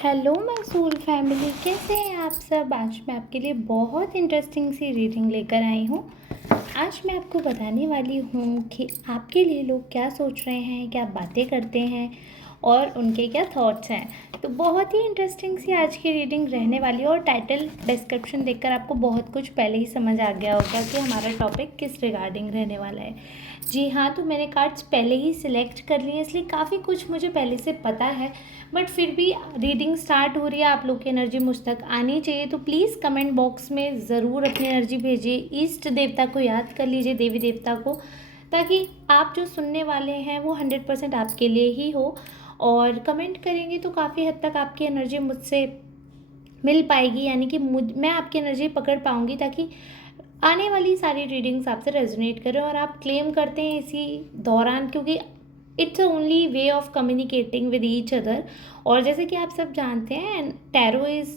Hello Mysore family, कैसे हैं आप सब। आज मैं आपके लिए बहुत इंटरेस्टिंग सी रीडिंग लेकर आई हूँ। आज मैं आपको बताने वाली हूँ कि आपके लिए लोग क्या सोच रहे हैं, क्या बातें करते हैं और उनके क्या थॉट्स हैं। तो बहुत ही इंटरेस्टिंग सी आज की रीडिंग रहने वाली है और टाइटल डिस्क्रिप्शन देखकर आपको बहुत कुछ पहले ही समझ आ गया होगा कि हमारा टॉपिक किस रिगार्डिंग रहने वाला है। जी हाँ, तो मैंने कार्ड्स पहले ही सिलेक्ट कर लिए, इसलिए काफ़ी कुछ मुझे पहले से पता है। बट फिर भी रीडिंग स्टार्ट हो रही है, आप लोग की एनर्जी मुझ तक आनी चाहिए, तो प्लीज़ कमेंट बॉक्स में ज़रूर अपनी एनर्जी भेजिए। इष्ट देवता को याद कर लीजिए, देवी देवता को, ताकि आप जो सुनने वाले हैं वो 100% आपके लिए ही हो। और कमेंट करेंगे तो काफ़ी हद तक आपकी एनर्जी मुझसे मिल पाएगी, यानी कि मैं आपकी एनर्जी पकड़ पाऊँगी, ताकि आने वाली सारी रीडिंग्स आपसे रेजोनेट करें और आप क्लेम करते हैं इसी दौरान, क्योंकि it's only way of communicating with each other. और जैसे कि आप सब जानते हैं, tarot is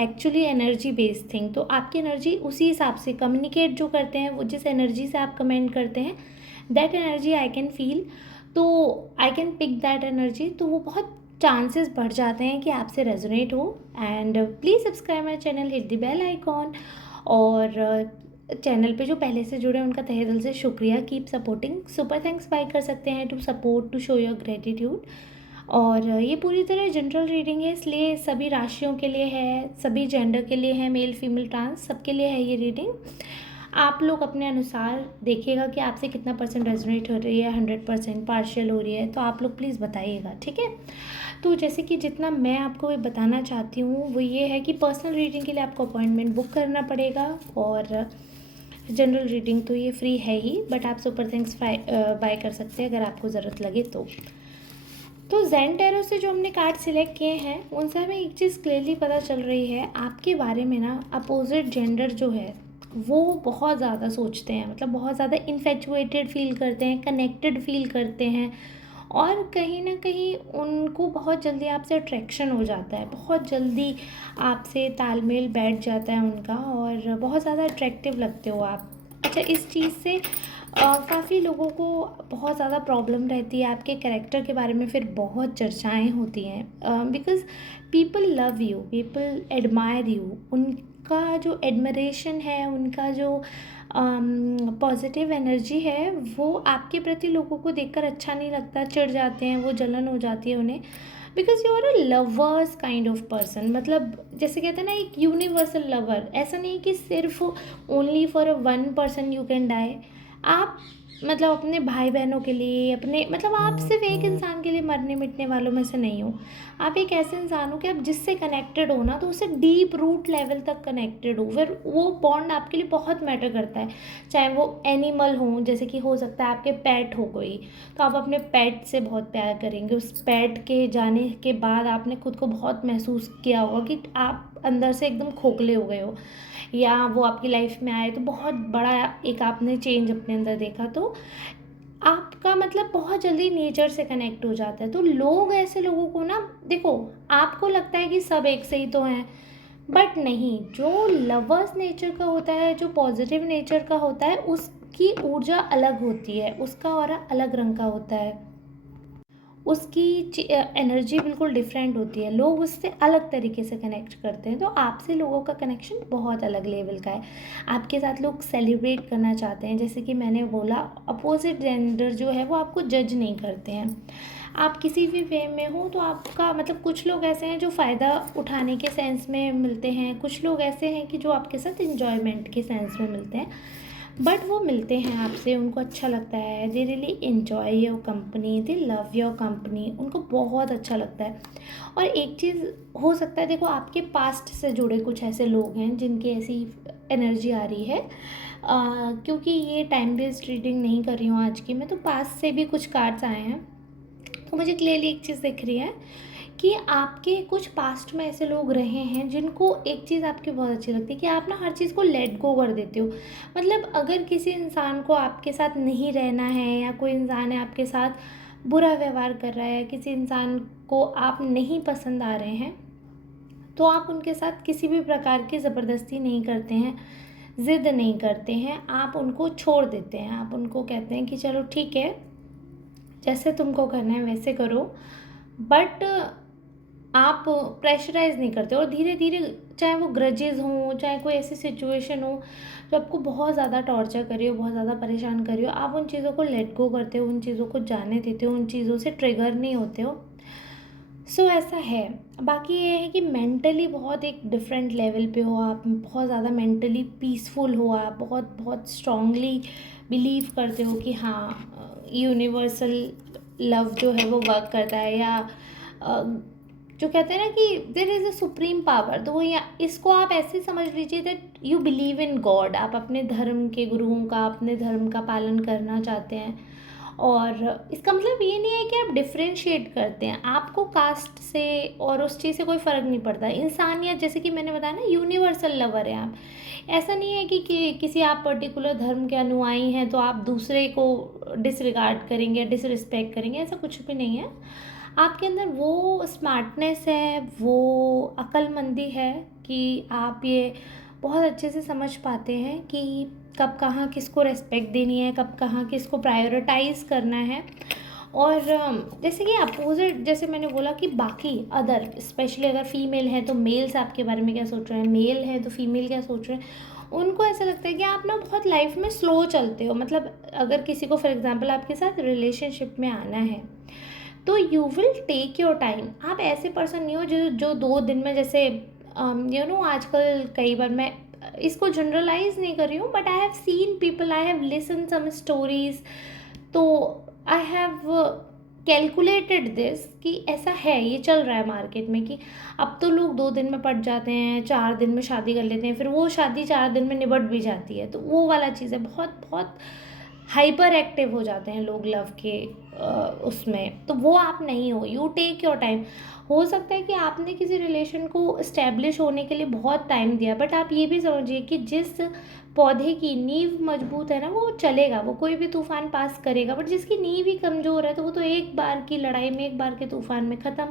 actually energy based thing, तो आपकी एनर्जी उसी हिसाब से कम्युनिकेट जो करते हैं, वो जिस एनर्जी से आप कमेंट करते हैं, that energy I can feel, तो I can pick that energy, तो वो बहुत चांसेस बढ़ जाते हैं कि आपसे रेजोनेट हो। And please subscribe my channel, hit the bell icon. और चैनल पे जो पहले से जुड़े हैं उनका तहे दिल से शुक्रिया। कीप सपोर्टिंग, सुपर थैंक्स बाय कर सकते हैं to support, to show your gratitude. और ये पूरी तरह जनरल रीडिंग है, इसलिए सभी राशियों के लिए है, सभी जेंडर के लिए है, मेल फीमेल ट्रांस सबके लिए है ये रीडिंग। आप लोग अपने अनुसार देखिएगा कि आपसे कितना परसेंट रेजोनेट हो रही है, 100% पार्शियल हो रही है, तो आप लोग प्लीज़ बताइएगा, ठीक है। तो जैसे कि जितना मैं आपको ये बताना चाहती हूँ वो ये है कि पर्सनल रीडिंग के लिए आपको अपॉइंटमेंट बुक करना पड़ेगा, और जनरल रीडिंग तो ये फ्री है ही, बट आप सुपर थैंक्स बाय कर सकते हैं अगर आपको ज़रूरत लगे तो ज़ेन टैरो से जो हमने कार्ड सिलेक्ट किए हैं उनसे हमें एक चीज़ क्लियरली पता चल रही है आपके बारे में ना। अपोजिट जेंडर जो है वो बहुत ज़्यादा सोचते हैं, मतलब बहुत ज़्यादा इन्फेचुएटेड फील करते हैं, कनेक्टेड फील करते हैं, और कहीं ना कहीं उनको बहुत जल्दी आपसे अट्रैक्शन हो जाता है, बहुत जल्दी आपसे तालमेल बैठ जाता है उनका, और बहुत ज़्यादा अट्रैक्टिव लगते हो आप। अच्छा, इस चीज़ से काफ़ी लोगों को बहुत ज़्यादा प्रॉब्लम रहती है, आपके कैरेक्टर के बारे में फिर बहुत चर्चाएं होती हैं, because people love you, people admire you. उनका जो एडमरेशन है, उनका जो पॉजिटिव एनर्जी है, वो आपके प्रति लोगों को देखकर अच्छा नहीं लगता, चिढ़ जाते हैं, वो जलन हो जाती है उन्हें, because you are a lovers kind of person. मतलब जैसे कहते हैं ना, एक यूनिवर्सल लवर, ऐसा नहीं कि सिर्फ only for a one person you can die. आप मतलब अपने भाई बहनों के लिए, अपने मतलब आप सिर्फ एक इंसान के लिए मरने मिटने वालों में से नहीं हो। आप एक ऐसे इंसान हो कि आप जिससे कनेक्टेड हो ना, तो उससे डीप रूट लेवल तक कनेक्टेड हो, फिर वो बॉन्ड आपके लिए बहुत मैटर करता है। चाहे वो एनिमल हो, जैसे कि हो सकता है आपके पेट हो कोई, तो आप अपने पेट से बहुत प्यार करेंगे। उस पेट के जाने के बाद आपने खुद को बहुत महसूस किया होगा कि आप अंदर से एकदम खोखले हो गए हो, या वो आपकी लाइफ में आए तो बहुत बड़ा एक आपने चेंज अपने अंदर देखा, तो आपका मतलब बहुत जल्दी नेचर से कनेक्ट हो जाता है। तो लोग, ऐसे लोगों को ना, देखो, आपको लगता है कि सब एक से ही तो हैं, बट नहीं। जो लवर्स नेचर का होता है, जो पॉजिटिव नेचर का होता है, उसकी ऊर्जा अलग होती है, उसका ऑरा अलग रंग का होता है, उसकी एनर्जी बिल्कुल डिफरेंट होती है, लोग उससे अलग तरीके से कनेक्ट करते हैं। तो आपसे लोगों का कनेक्शन बहुत अलग लेवल का है, आपके साथ लोग सेलिब्रेट करना चाहते हैं। जैसे कि मैंने बोला, अपोजिट जेंडर जो है वो आपको जज नहीं करते हैं, आप किसी भी वे में हो तो आपका मतलब, कुछ लोग ऐसे हैं जो फ़ायदा उठाने के सेंस में मिलते हैं, कुछ लोग ऐसे हैं कि जो आपके साथ इन्जॉयमेंट के सेंस में मिलते हैं, बट वो मिलते हैं आपसे, उनको अच्छा लगता है, they really enjoy your company, they love your company, उनको बहुत अच्छा लगता है। और एक चीज़ हो सकता है, देखो, आपके पास्ट से जुड़े कुछ ऐसे लोग हैं जिनकी ऐसी एनर्जी आ रही है, क्योंकि ये टाइम बेस्ड रीडिंग नहीं कर रही हूँ आज की मैं, तो पास्ट से भी कुछ कार्ड्स आए हैं, तो मुझे क्लियरली एक चीज़ दिख रही है कि आपके कुछ पास्ट में ऐसे लोग रहे हैं जिनको एक चीज़ आपकी बहुत अच्छी लगती है कि आप ना हर चीज़ को लेट गो कर देते हो। मतलब अगर किसी इंसान को आपके साथ नहीं रहना है, या कोई इंसान है आपके साथ बुरा व्यवहार कर रहा है, किसी इंसान को आप नहीं पसंद आ रहे हैं, तो आप उनके साथ किसी भी प्रकार की ज़बरदस्ती नहीं करते हैं, ज़िद नहीं करते हैं, आप उनको छोड़ देते हैं। आप उनको कहते हैं कि चलो ठीक है, जैसे तुमको करना है वैसे करो, बट आप प्रेशराइज़ नहीं करते और धीरे धीरे, चाहे वो ग्रजेस हों, चाहे कोई ऐसी सिचुएशन हो जो आपको बहुत ज़्यादा टॉर्चर कर रही हो, बहुत ज़्यादा परेशान कर रही हो, आप उन चीज़ों को लेट गो करते हो, उन चीज़ों को जाने देते हो, उन चीज़ों से ट्रिगर नहीं होते हो। ऐसा है। बाकी ये है कि मेंटली बहुत एक डिफरेंट लेवल पे हो आप, बहुत ज़्यादा मेंटली पीसफुल हो आप, बहुत बहुत स्ट्रांगली बिलीव करते हो कि हाँ, यूनिवर्सल लव जो है वो वर्क करता है, या अ, जो कहते हैं ना कि there is a supreme power, तो वो या इसको आप ऐसे समझ लीजिए that you believe in God. आप अपने धर्म के गुरुओं का, अपने धर्म का पालन करना चाहते हैं। और इसका मतलब ये नहीं है कि आप डिफरेंशिएट करते हैं, आपको कास्ट से और उस चीज़ से कोई फ़र्क नहीं पड़ता। इंसानियत, जैसे कि मैंने बताया ना, यूनिवर्सल लवर हैं आप। ऐसा नहीं है कि किसी आप पर्टिकुलर धर्म के अनुयायी हैं तो आप दूसरे को डिसरिगार्ड करेंगे या डिसरिस्पेक्ट करेंगे, ऐसा कुछ भी नहीं है। आपके अंदर वो स्मार्टनेस है, वो अक्लमंदी है कि आप ये बहुत अच्छे से समझ पाते हैं कि कब कहाँ किसको रेस्पेक्ट देनी है, कब कहाँ किसको प्रायोरिटाइज़ करना है। और जैसे कि अपोजिट, जैसे मैंने बोला कि बाकी अदर, स्पेशली अगर फीमेल है तो मेल्स आपके बारे में क्या सोच रहे हैं, मेल है तो फीमेल क्या सोच रहे हैं, उनको ऐसा लगता है कि आप ना बहुत लाइफ में स्लो चलते हो। मतलब अगर किसी को फॉर एग्जांपल आपके साथ रिलेशनशिप में आना है तो you will take your time. आप ऐसे पर्सन नहीं हो जो जो 2 दिन में, जैसे आजकल कई बार, मैं इसको जनरलाइज नहीं कर रही हूँ, but I have seen people, I have listen some stories, तो आई हैव कैलकुलेटेड दिस कि ऐसा है, ये चल रहा है मार्केट में कि अब तो लोग 2 दिन में पट जाते हैं, 4 दिन में शादी कर लेते हैं, फिर वो शादी 4 दिन में निबट भी जाती है। तो वो वाला चीज़ है, बहुत बहुत हाइपर एक्टिव हो जाते हैं लोग लव के उसमें। तो वो आप नहीं हो, यू टेक योर टाइम। हो सकता है कि आपने किसी रिलेशन को इस्टेब्लिश होने के लिए बहुत टाइम दिया, बट आप ये भी समझिए कि जिस पौधे की नींव मजबूत है ना, वो चलेगा, वो कोई भी तूफान पास करेगा। बट जिसकी नींव ही कमज़ोर है तो वो तो एक बार की लड़ाई में, एक बार के तूफान में ख़त्म।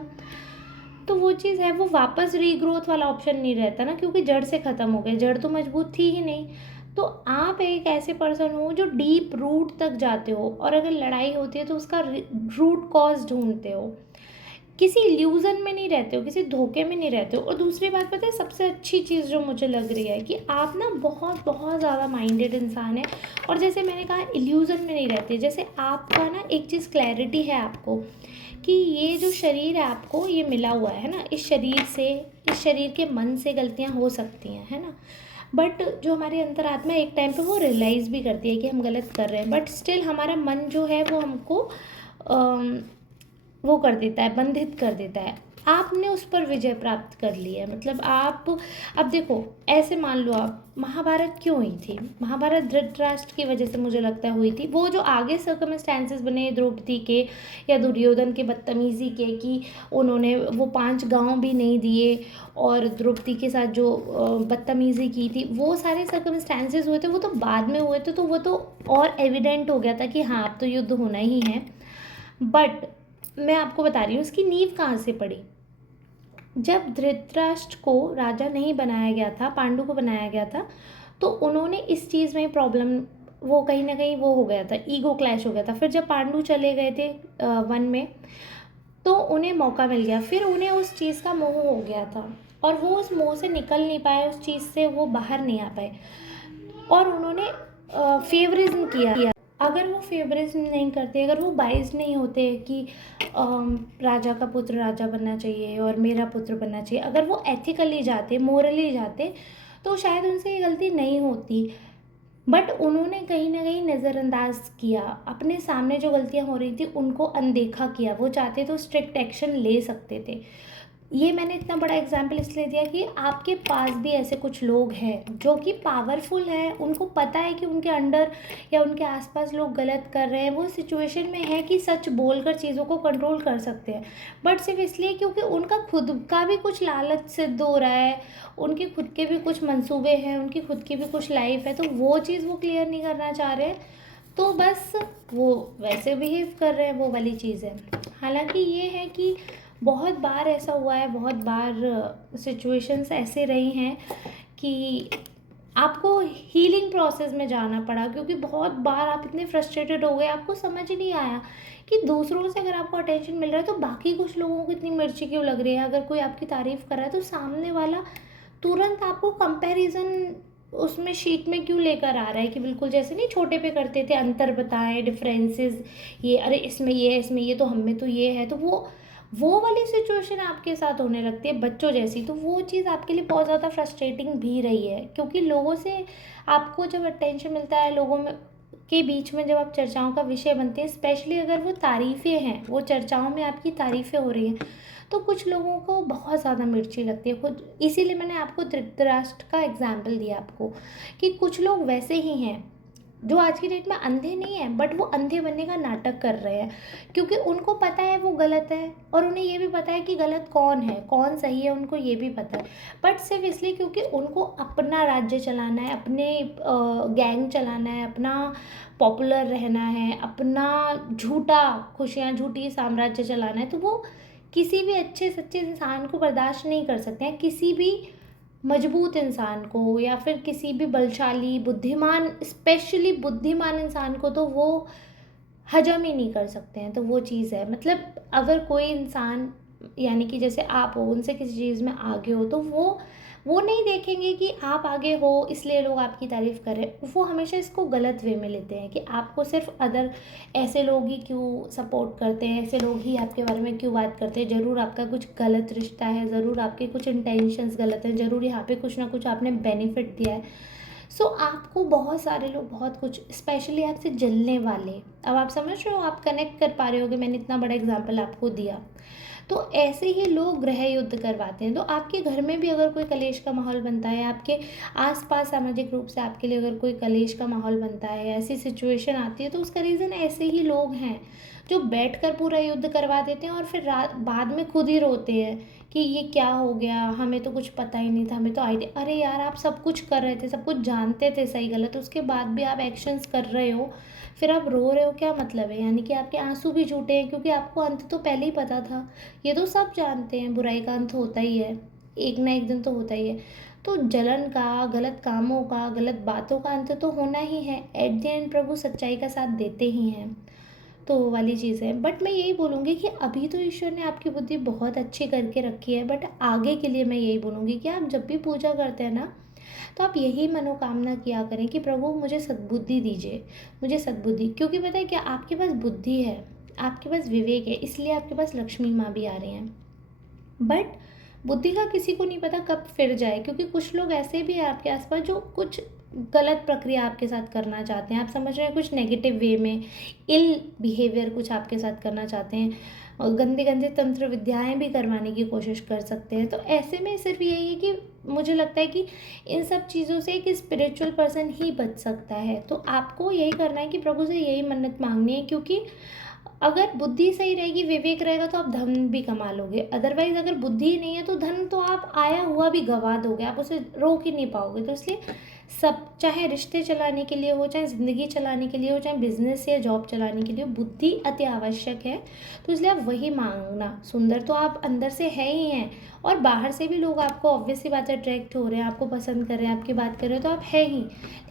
तो वो चीज़ है, वो वापस रीग्रोथ वाला ऑप्शन नहीं रहता ना, क्योंकि जड़ से ख़त्म हो गए, जड़ तो मजबूत थी ही नहीं। तो आप एक ऐसे पर्सन हो जो डीप रूट तक जाते हो, और अगर लड़ाई होती है तो उसका रूट कॉज ढूंढते हो, किसी इल्यूज़न में नहीं रहते हो, किसी धोखे में नहीं रहते हो। और दूसरी बात पता है, सबसे अच्छी चीज़ जो मुझे लग रही है कि आप ना बहुत बहुत ज़्यादा माइंडेड इंसान है। और जैसे मैंने कहा, इल्यूज़न में नहीं रहते। जैसे आपका ना एक चीज़ क्लैरिटी है आपको कि ये जो शरीर है आपको ये मिला हुआ है ना, इस शरीर से, इस शरीर के मन से गलतियाँ हो सकती हैं, है ना। बट जो हमारी अंतरात्मा एक टाइम पे वो रियलाइज़ भी करती है कि हम गलत कर रहे हैं, बट स्टिल हमारा मन जो है वो हमको वो कर देता है, बंधित कर देता है। आपने उस पर विजय प्राप्त कर ली है। मतलब आप, अब देखो, ऐसे मान लो, आप महाभारत क्यों हुई थी? महाभारत धृतराष्ट्र की वजह से मुझे लगता है हुई थी। वो जो आगे सर्कमस्टेंसेस बने द्रौपदी के या दुर्योधन के बदतमीज़ी के, कि उन्होंने वो 5 गांव भी नहीं दिए और द्रौपदी के साथ जो बदतमीज़ी की थी, वो सारे सर्कमस्टेंसेस हुए थे, वो तो बाद में हुए थे। तो वो तो और एविडेंट हो गया था कि हाँ, अब तो युद्ध होना ही है। बट मैं आपको बता रही हूँ इसकी नींव कहाँ से पड़ी। जब धृतराष्ट्र को राजा नहीं बनाया गया था, पांडु को बनाया गया था, तो उन्होंने इस चीज़ में प्रॉब्लम, वो कहीं ना कहीं वो हो गया था, ईगो क्लैश हो गया था। फिर जब पांडु चले गए थे वन में, तो उन्हें मौका मिल गया, फिर उन्हें उस चीज़ का मोह हो गया था, और वो उस मोह से निकल नहीं पाए, उस चीज़ से वो बाहर नहीं आ पाए, और उन्होंने फेवरिज्म किया। अगर वो फेवरिज्म नहीं करते, अगर वो बाइज्ड नहीं होते कि राजा का पुत्र राजा बनना चाहिए और मेरा पुत्र बनना चाहिए, अगर वो एथिकली जाते, मोरली जाते, तो शायद उनसे ये गलती नहीं होती। बट उन्होंने कहीं ना कहीं नज़रअंदाज किया, अपने सामने जो गलतियां हो रही थी उनको अनदेखा किया। वो चाहते तो स्ट्रिक्ट एक्शन ले सकते थे। ये मैंने इतना बड़ा एग्जाम्पल इसलिए दिया कि आपके पास भी ऐसे कुछ लोग हैं जो कि पावरफुल हैं, उनको पता है कि उनके अंडर या उनके आसपास लोग गलत कर रहे हैं, वो सिचुएशन में है कि सच बोलकर चीज़ों को कंट्रोल कर सकते हैं, बट सिर्फ इसलिए क्योंकि उनका खुद का भी कुछ लालच सिद्ध हो रहा है, उनके खुद के भी कुछ मंसूबे हैं, उनकी खुद की भी कुछ लाइफ है, तो वो चीज़ वो क्लियर नहीं करना चाह रहे हैं, तो बस वो वैसे बिहेव कर रहे हैं, वो वाली चीज़ है। हालांकि ये है कि बहुत बार ऐसा हुआ है, बहुत बार सिचुएशंस ऐसे रही हैं कि आपको हीलिंग प्रोसेस में जाना पड़ा, क्योंकि बहुत बार आप इतने फ्रस्ट्रेटेड हो गए, आपको समझ ही नहीं आया कि दूसरों से अगर आपको अटेंशन मिल रहा है तो बाकी कुछ लोगों को इतनी मिर्ची क्यों लग रही है। अगर कोई आपकी तारीफ़ कर रहा है तो सामने वाला तुरंत आपको कंपैरिजन उसमें शीट में क्यों लेकर आ रहा है, कि बिल्कुल जैसे नहीं छोटे पे करते थे, अंतर बताएं, डिफरेंसेस, ये अरे इसमें ये है, इसमें ये, तो हम में तो ये है, तो वो वाली सिचुएशन आपके साथ होने लगती है बच्चों जैसी। तो वो चीज़ आपके लिए बहुत ज़्यादा फ्रस्ट्रेटिंग भी रही है, क्योंकि लोगों से आपको जब अटेंशन मिलता है, लोगों में के बीच में जब आप चर्चाओं का विषय बनते हैं, स्पेशली अगर वो तारीफ़ें हैं, वो चर्चाओं में आपकी तारीफ़ें हो रही हैं, तो कुछ लोगों को बहुत ज़्यादा मिर्ची लगती है खुद। इसीलिए मैंने आपको धृतराष्ट्र का एग्जाम्पल दिया आपको, कि कुछ लोग वैसे ही हैं जो आज की डेट में अंधे नहीं हैं, बट वो अंधे बनने का नाटक कर रहे हैं, क्योंकि उनको पता है वो गलत है, और उन्हें ये भी पता है कि गलत कौन है कौन सही है, उनको ये भी पता है। बट सिर्फ इसलिए क्योंकि उनको अपना राज्य चलाना है, अपने गैंग चलाना है, अपना पॉपुलर रहना है, अपना झूठा खुशियाँ झूठी साम्राज्य चलाना है, तो वो किसी भी अच्छे सच्चे इंसान को बर्दाश्त नहीं कर सकते हैं, किसी भी मजबूत इंसान को, या फिर किसी भी बलशाली बुद्धिमान, स्पेशली बुद्धिमान इंसान को तो वो हजम ही नहीं कर सकते हैं। तो वो चीज़ है, मतलब अगर कोई इंसान, यानी कि जैसे आप हो, उनसे किसी चीज़ में आगे हो, तो वो नहीं देखेंगे कि आप आगे हो इसलिए लोग आपकी तारीफ़ कर रहे हैं। वो हमेशा इसको गलत वे में लेते हैं कि आपको सिर्फ अदर ऐसे लोग ही क्यों सपोर्ट करते हैं, ऐसे लोग ही आपके बारे में क्यों बात करते हैं, ज़रूर आपका कुछ गलत रिश्ता है, ज़रूर आपके कुछ इंटेंशंस गलत हैं, ज़रूर यहाँ पे कुछ ना कुछ आपने बेनिफिट दिया है। सो आपको बहुत सारे लोग बहुत कुछ, स्पेशली आपसे जलने वाले, अब आप समझ रहे हो, आप कनेक्ट कर पा रहे होगे, मैंने इतना बड़ा एग्जाम्पल आपको दिया। तो ऐसे ही लोग गृह युद्ध करवाते हैं। तो आपके घर में भी अगर कोई कलेश का माहौल बनता है, आपके आसपास सामाजिक रूप से आपके लिए अगर कोई कलेश का माहौल बनता है, ऐसी सिचुएशन आती है, तो उसका रीज़न ऐसे ही लोग हैं जो बैठकर पूरा युद्ध करवा देते हैं और फिर रात बाद में खुद ही रोते हैं कि ये क्या हो गया, हमें तो कुछ पता ही नहीं था, हमें तो आइडिया, अरे यार आप सब कुछ कर रहे थे, सब कुछ जानते थे सही गलत, उसके बाद भी आप एक्शंस कर रहे हो, फिर आप रो रहे हो, क्या मतलब है? यानी कि आपके आंसू भी झूठे हैं, क्योंकि आपको अंत तो पहले ही पता था। ये तो सब जानते हैं, बुराई का अंत होता ही है, एक ना एक दिन तो होता ही है। तो जलन का, गलत कामों का, गलत बातों का अंत तो होना ही है। एट द एंड प्रभु सच्चाई का साथ देते ही हैं। तो वो वाली चीज़ है। बट मैं यही बोलूँगी कि अभी तो ईश्वर ने आपकी बुद्धि बहुत अच्छी करके रखी है, बट आगे के लिए मैं यही बोलूँगी कि आप जब भी पूजा करते हैं ना, तो आप यही मनोकामना किया करें कि प्रभु मुझे सद्बुद्धि दीजिए, मुझे सद्बुद्धि, क्योंकि पता है क्या, आपके पास बुद्धि है, आपके पास विवेक है, इसलिए आपके पास लक्ष्मी माँ भी आ रही हैं। बट बुद्धि का किसी को नहीं पता कब फिर जाए, क्योंकि कुछ लोग ऐसे भी हैं आपके आसपास जो कुछ गलत प्रक्रिया आपके साथ करना चाहते हैं, आप समझ रहे हैं, कुछ नेगेटिव वे में इल बिहेवियर कुछ आपके साथ करना चाहते हैं, और गंदे गंदे तंत्र विद्याएं भी करवाने की कोशिश कर सकते हैं। तो ऐसे में सिर्फ यही है कि मुझे लगता है कि इन सब चीज़ों से एक स्पिरिचुअल पर्सन ही बच सकता है। तो आपको यही करना है कि प्रभु से यही मन्नत मांगनी है, क्योंकि अगर बुद्धि सही रहेगी, विवेक रहेगा, तो आप धन भी कमा लोगे। अदरवाइज अगर बुद्धि ही नहीं है तो धन तो आप आया हुआ भी गवा दोगे, आप उसे रोक ही नहीं पाओगे। तो इसलिए सब, चाहे रिश्ते चलाने के लिए हो, चाहे ज़िंदगी चलाने के लिए हो, चाहे बिजनेस या जॉब चलाने के लिए हो, बुद्धि अति आवश्यक है। तो इसलिए आप वही मांगना। सुंदर तो आप अंदर से है ही हैं, और बाहर से भी लोग आपको ऑब्वियस सी बात है अट्रैक्ट हो रहे हैं, आपको पसंद कर रहे हैं, आपकी बात कर रहे हो, तो आप है ही।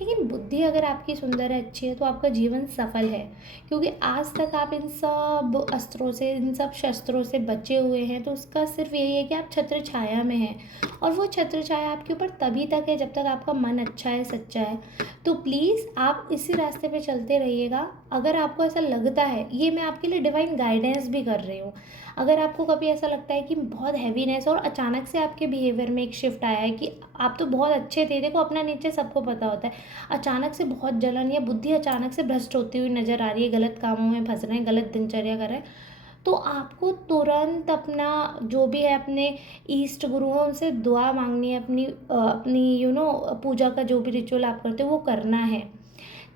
लेकिन बुद्धि अगर आपकी सुंदर है, अच्छी है, तो आपका जीवन सफल है, क्योंकि आज तक आप इन सब अस्त्रों से, इन सब शस्त्रों से बचे हुए हैं। तो उसका सिर्फ यही है कि आप छत्र छाया में हैं, और वो छत्र छाया आपके ऊपर तभी तक है जब तक आपका मन अच्छा है, सच्चा है। तो प्लीज़ आप इसी रास्ते पे चलते रहिएगा। अगर आपको ऐसा लगता है, ये मैं आपके लिए डिवाइन गाइडेंस भी कर रही हूँ, अगर आपको कभी ऐसा लगता है कि बहुत हैवीनेस और अचानक से आपके बिहेवियर में एक शिफ्ट आया है कि आप तो बहुत अच्छे थे, देखो अपना नीचे सबको पता होता है, अचानक से बहुत जलन या बुद्धि अचानक से भ्रष्ट होती हुई नज़र आ रही है, गलत कामों में फंस रहे हैं, गलत दिनचर्या कर रहे हैं, तो आपको तुरंत अपना जो भी है, अपने ईष्ट गुरुओं से दुआ मांगनी है, अपनी पूजा का जो भी रिचुअल आप करते हो वो करना है।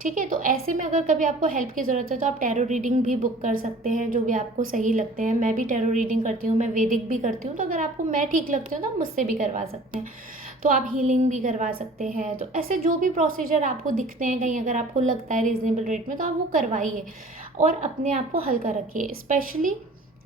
ठीक है, तो ऐसे में अगर कभी आपको हेल्प की ज़रूरत है तो आप टैरो रीडिंग भी बुक कर सकते हैं, जो भी आपको सही लगते हैं। मैं भी टैरो रीडिंग करती हूँ, मैं वैदिक भी करती हूँ, तो अगर आपको मैं ठीक लगती हूँ तो आप मुझसे भी करवा सकते हैं। तो आप हीलिंग भी करवा सकते हैं। तो ऐसे जो भी प्रोसीजर आपको दिखते हैं कहीं, अगर आपको लगता है रीज़नेबल रेट में, तो आप वो करवाइए और अपने आप को हल्का रखिए। स्पेशली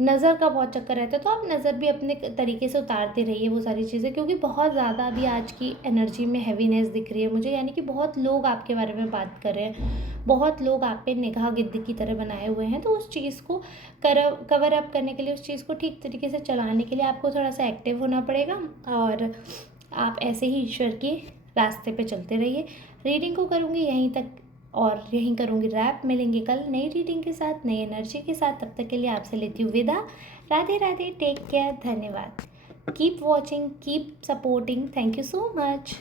नज़र का बहुत चक्कर रहता है, तो आप नज़र भी अपने तरीके से उतारते रहिए वो सारी चीज़ें, क्योंकि बहुत ज़्यादा अभी आज की एनर्जी में हैवीनेस दिख रही है मुझे, यानी कि बहुत लोग आपके बारे में बात कर रहे हैं, बहुत लोग आप पे निगाह गिद्ध की तरह बनाए हुए हैं। तो उस चीज़ को कवर अप करने के लिए, उस चीज़ को ठीक तरीके से चलाने के लिए आपको थोड़ा सा एक्टिव होना पड़ेगा, और आप ऐसे ही ईश्वर के रास्ते पे चलते रहिए। रीडिंग को करूँगी यहीं तक, और यहीं करूँगी रैप। मिलेंगे कल नई रीडिंग के साथ, नई एनर्जी के साथ। तब तक के लिए आपसे लेती हूँ विदा। राधे राधे, टेक केयर, धन्यवाद। Keep watching, keep supporting, thank you so much.